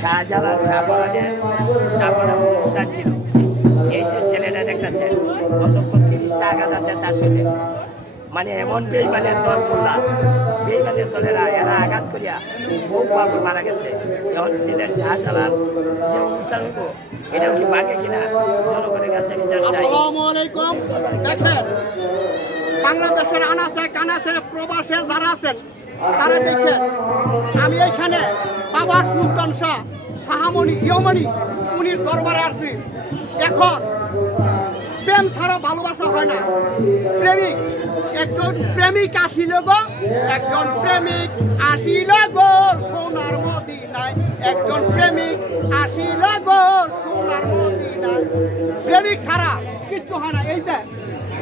শাহজালাল শাহপরানে শাহপরান অনুষ্ঠান ছিল। এই যে ছেলেটা দেখতেছেন অন্তত তিরিশটা আঘাত আছে তার সঙ্গে মানে এমন বেইমানের দল করলাম, বেইমানের দলেরা এরা আঘাত করিয়া বহু পাগল মারা গেছে। এখন সিলেট শাহজালাল, যে অনুষ্ঠান হইব, এটাও কি পাকে কিনা? জনগণের কাছে বিচার চাই। বাংলাদেশের আনাচে কানাচে প্রবাসে যারা আছেন, তারা দেখেন, আমি এখানে বাবা সুলতান শাহ শাহামণি ইয়মণি উনির দরবারে আসছি। এখন প্রেম ছাড়া ভালোবাসা হয় না। প্রেমিক, একজন প্রেমিক আসিল গো, একজন প্রেমিক আসিল গো, সোনার মদিনায়। একজন প্রেমিক আসিল গো, সোনার মদিনায়। প্রেমিক ছাড়া কিচ্ছু হয় না। এই যে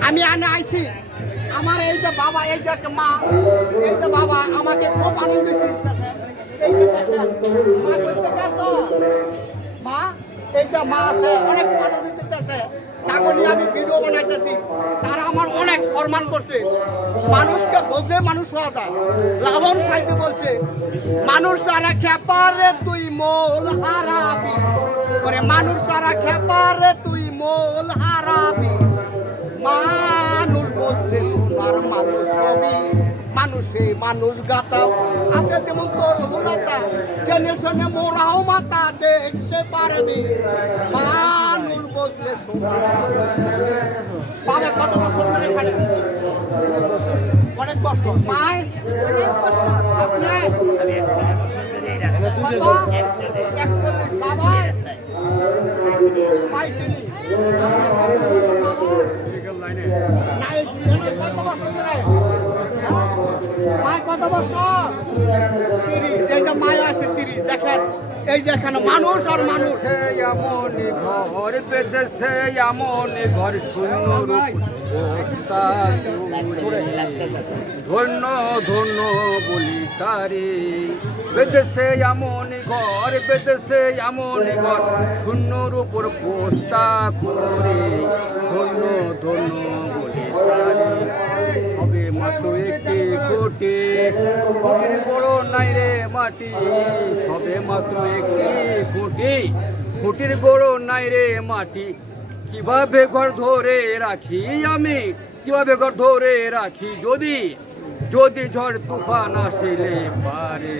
আমি আনে আইছি, আমার এই যে বাবা, এই যে মা, এই যে বাবা আমাকে খুব আনন্দ দিচ্ছে মা গেছো? মা আছে, অনেক আনন্দ দিতেছে। আমি ভিডিও বানাইতেছি। তারা আমার অনেক সম্মান করছে। মানুষকে বলতে মানুষ হওয়া যায়। সাহিত্য বলছে, মানুষ তারা খেপারে তুই মোল হারাবি। ওরে, মানুষ তারা খেপারে তুই মোল হারাবি। মানুষ বলতে সোনার মানুষ রবি মানুষে মানুষ গাতা আছে যেমন তোর হোলাতা জেনে শুনে মোরাও মাতা দেখতে পারবি। মানুষ মানুষ বাবা কত বছর ধরে এখানে? অনেক বছর। মায় বাবা একচল্লিশ বাবা কত বছর তিরিশ এই যে মায়া আছে তিরিশ দেখেন এই যে এখানে মানুষ আর মানুষ। সে এমন ঘর বেঁধেছে এমন ঘর শূন্য অবস্থা ধন্য ধন্য বলি তারে। বেঁধেছে এমন ঘর বেঁধেছে এমন ঘর শূন্যর উপর পোস্তা করে। কোটি কোটির বড় নাই রে মাটি। সবে মাত্র একটি খুঁটি। খুঁটির বড় নাই রে মাটি। কীভাবে ঘর ধরে রাখি আমি? কীভাবে ঘর ধরে রাখি যদি? যদি ঝড় তুফান আসিলে পারে।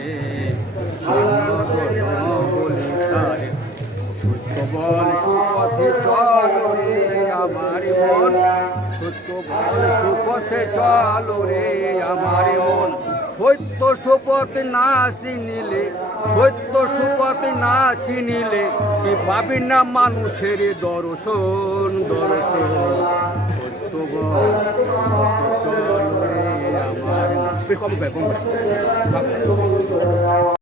আমার মন সত্য বল সুপথে চল রে আমার সত্য সুপথ না চিনিলে, সত্য সুপথ না চিনিলে কি পাবি না মানুষের দর্শন দর্শন সত্য।